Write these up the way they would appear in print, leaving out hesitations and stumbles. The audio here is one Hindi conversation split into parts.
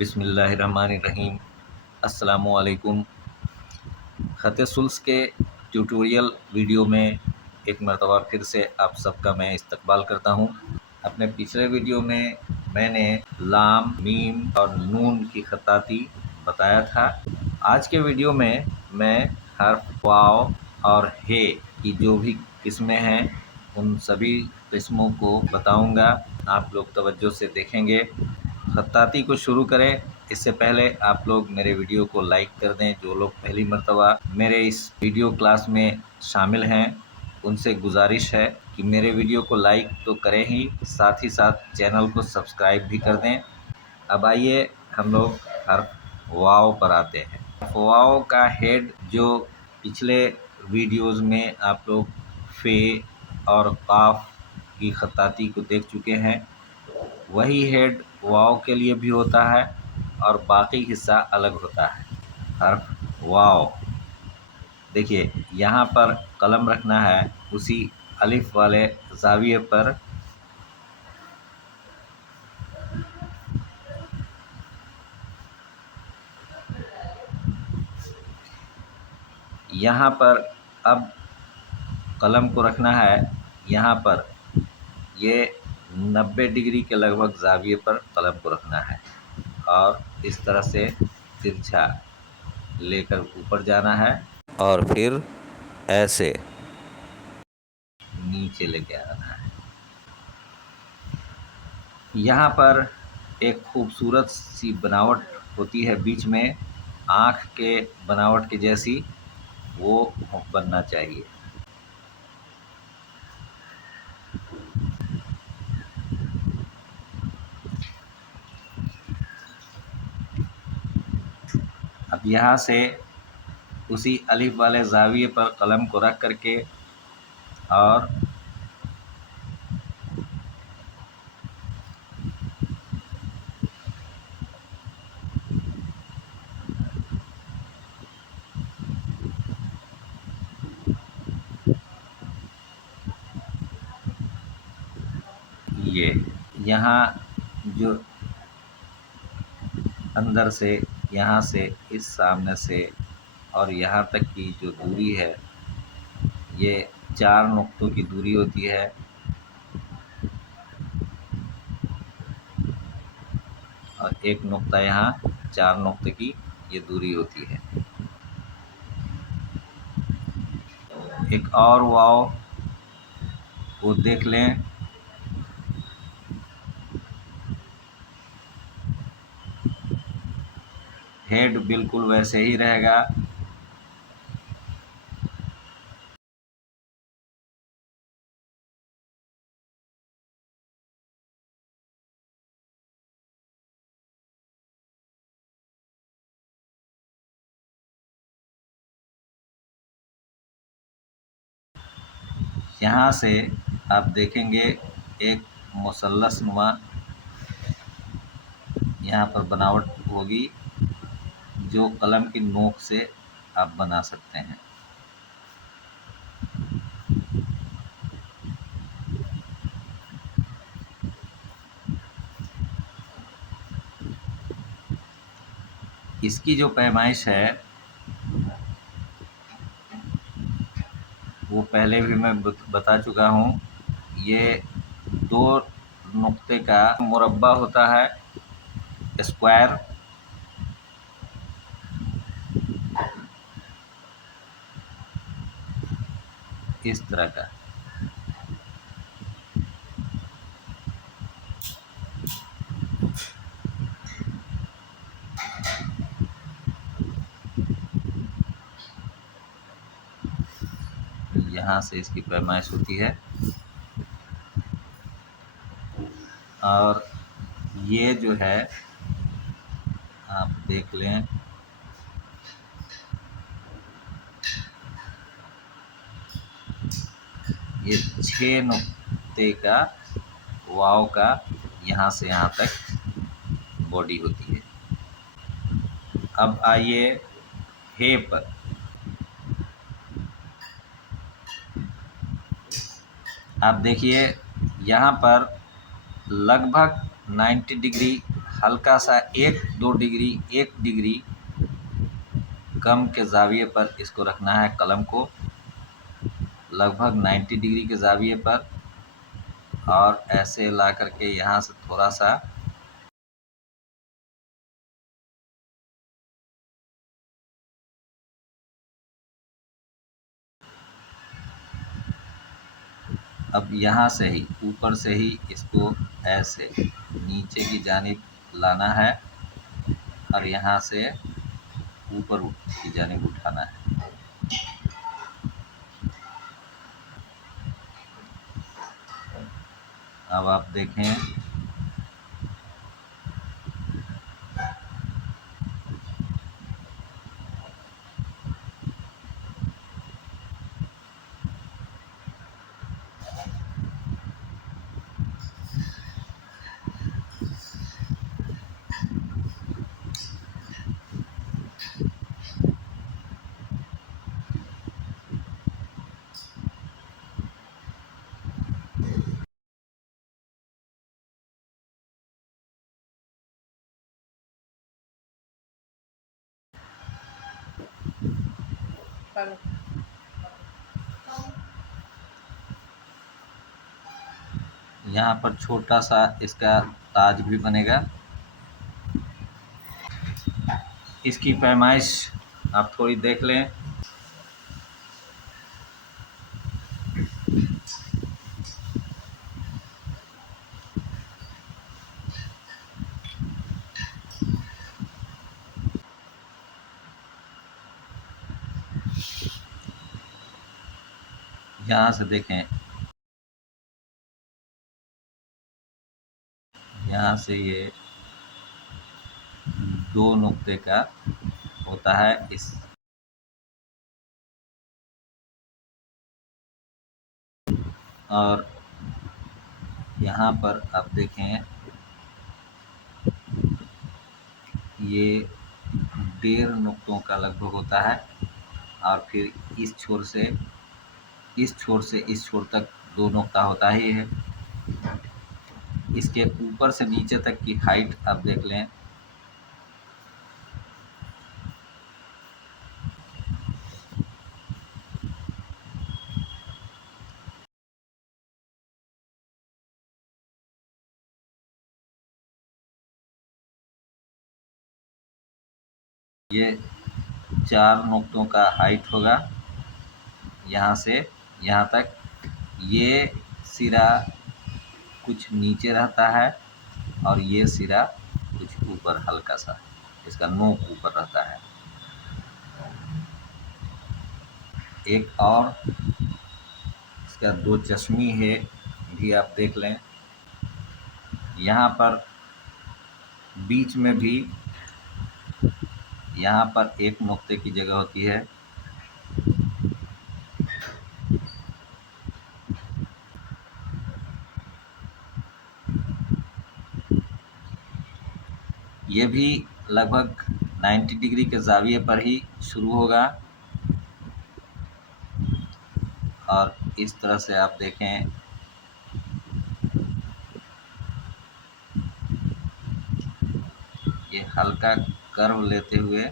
बिस्मिल्लाहिर्रहमानिर्रहीम। अस्सलामुअलैकुम। ख़त सुल्स के ट्यूटोरियल वीडियो में एक मरतबा फिर से आप सबका मैं इस्तकबाल करता हूँ। अपने पिछले वीडियो में मैंने लाम, मीम और नून की ख़ताती बताया था। आज के वीडियो में मैं हर्फ वाव और हे की जो भी किस्में हैं उन सभी किस्मों को बताऊंगा। आप लोग तवज्जो से देखेंगे। ख़ताती को शुरू करें इससे पहले आप लोग मेरे वीडियो को लाइक कर दें। जो लोग पहली मर्तबा मेरे इस वीडियो क्लास में शामिल हैं उनसे गुजारिश है कि मेरे वीडियो को लाइक तो करें ही साथ चैनल को सब्सक्राइब भी कर दें। अब आइए हम लोग हर्फ वाव पर आते हैं। वाव का हेड जो पिछले वीडियोज़ में आप लोग फे और काफ की ख़ताती को देख चुके हैं, वही हेड वाव के लिए भी होता है और बाकी हिस्सा अलग होता है। हर्फ वाव देखिए, यहाँ पर कलम रखना है उसी अलिफ वाले ज़ाविये पर। यहाँ पर अब कलम को रखना है यहाँ पर, ये 90 डिग्री के लगभग ज़ाविये पर कलम को रखना है और इस तरह से तिरछा लेकर ऊपर जाना है और फिर ऐसे नीचे लेके आना है। यहाँ पर एक खूबसूरत सी बनावट होती है बीच में, आँख के बनावट के जैसी, वो बनना चाहिए। अब यहाँ से उसी अलिफ वाले ज़ाविये पर कलम को रख करके और ये यहाँ जो अंदर से, यहाँ से, इस सामने से और यहाँ तक की जो दूरी है, ये 4 नुक्तों की दूरी होती है। और एक नुक्ता यहाँ, 4 नुक्ते की ये दूरी होती है। एक और वाव को देख लें। हेड बिल्कुल वैसे ही रहेगा। यहाँ से आप देखेंगे एक मुसल्लस नुमा यहाँ पर बनावट होगी जो कलम की नोक से आप बना सकते हैं। इसकी जो पैमाइश है वो पहले भी मैं बता चुका हूँ। ये 2 नुक्ते का मुरब्बा होता है, स्क्वायर। इस तरह का यहाँ से इसकी पैमाइश होती है। और ये जो है आप देख लें, ये 6 नुक्ते का वाव का यहाँ से यहाँ तक बॉडी होती है। अब आइए हे पर। आप देखिए यहाँ पर लगभग 90 डिग्री हल्का सा 1-2 डिग्री 1 डिग्री कम के ज़ाविये पर इसको रखना है कलम को, लगभग 90 डिग्री के ज़ाविये पर, और ऐसे ला करके यहाँ से थोड़ा सा अब यहाँ से ही ऊपर से ही इसको ऐसे नीचे की जानिब लाना है और यहाँ से ऊपर की जानिब उठाना है। अब आप देखें यहाँ पर छोटा सा इसका ताज भी बनेगा। इसकी पैमाइश आप थोड़ी देख लें। यहाँ से देखें, यहाँ से ये 2 नुक्ते का होता है। इस और यहाँ पर आप देखें ये 1.5 नुक्तों का लगभग होता है, और फिर इस छोर से इस छोर तक 2 नुक्ता होता ही है। इसके ऊपर से नीचे तक की हाइट आप देख लें। ये 4 नुक्तों का हाइट होगा, यहाँ से यहाँ तक। ये सिरा कुछ नीचे रहता है और ये सिरा कुछ ऊपर, हल्का सा इसका नोक ऊपर रहता है। एक और इसका 2 चश्मी है, भी आप देख लें। यहाँ पर बीच में भी यहाँ पर 1 नुक्ते की जगह होती है। ये भी लगभग 90 डिग्री के ज़ाविये पर ही शुरू होगा, और इस तरह से आप देखें ये हल्का कर्व लेते हुए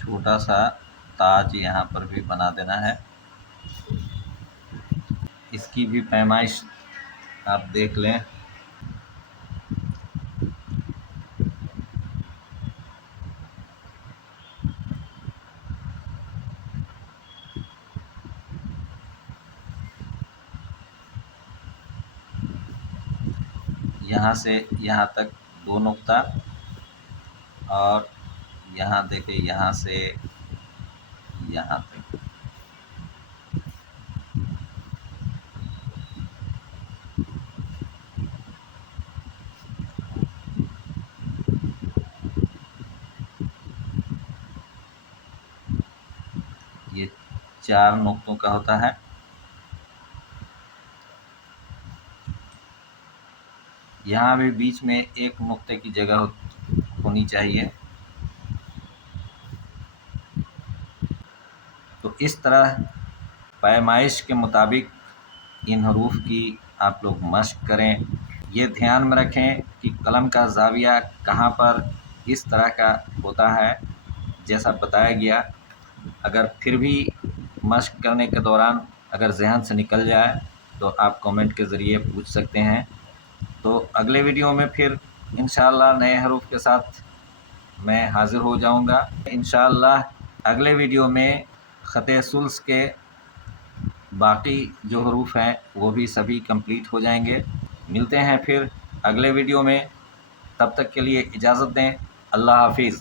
छोटा सा ताज यहाँ पर भी बना देना है। इसकी भी पैमाइश आप देख लें। यहाँ से यहाँ तक 2 नुक्ता, और यहाँ देखिए यहाँ से यहाँ तक। ये 4 नुक्तों का होता है। यहाँ भी बीच में एक नुक्ते की जगह होनी चाहिए। तो इस तरह पैमाइश के मुताबिक इन हरूफ की आप लोग मश्क करें। ये ध्यान में रखें कि कलम का ज़ाविया कहाँ पर इस तरह का होता है जैसा बताया गया। अगर फिर भी मश्क करने के दौरान अगर ज़हन से निकल जाए तो आप कमेंट के ज़रिए पूछ सकते हैं। तो अगले वीडियो में फिर इंशाअल्लाह नए हरूफ के साथ मैं हाज़िर हो जाऊंगा। इंशाअल्लाह अगले वीडियो में ख़त सुल्स के बाकी जो हरूफ हैं वो भी सभी कंप्लीट हो जाएंगे। मिलते हैं फिर अगले वीडियो में, तब तक के लिए इजाज़त दें। अल्लाह हाफिज़।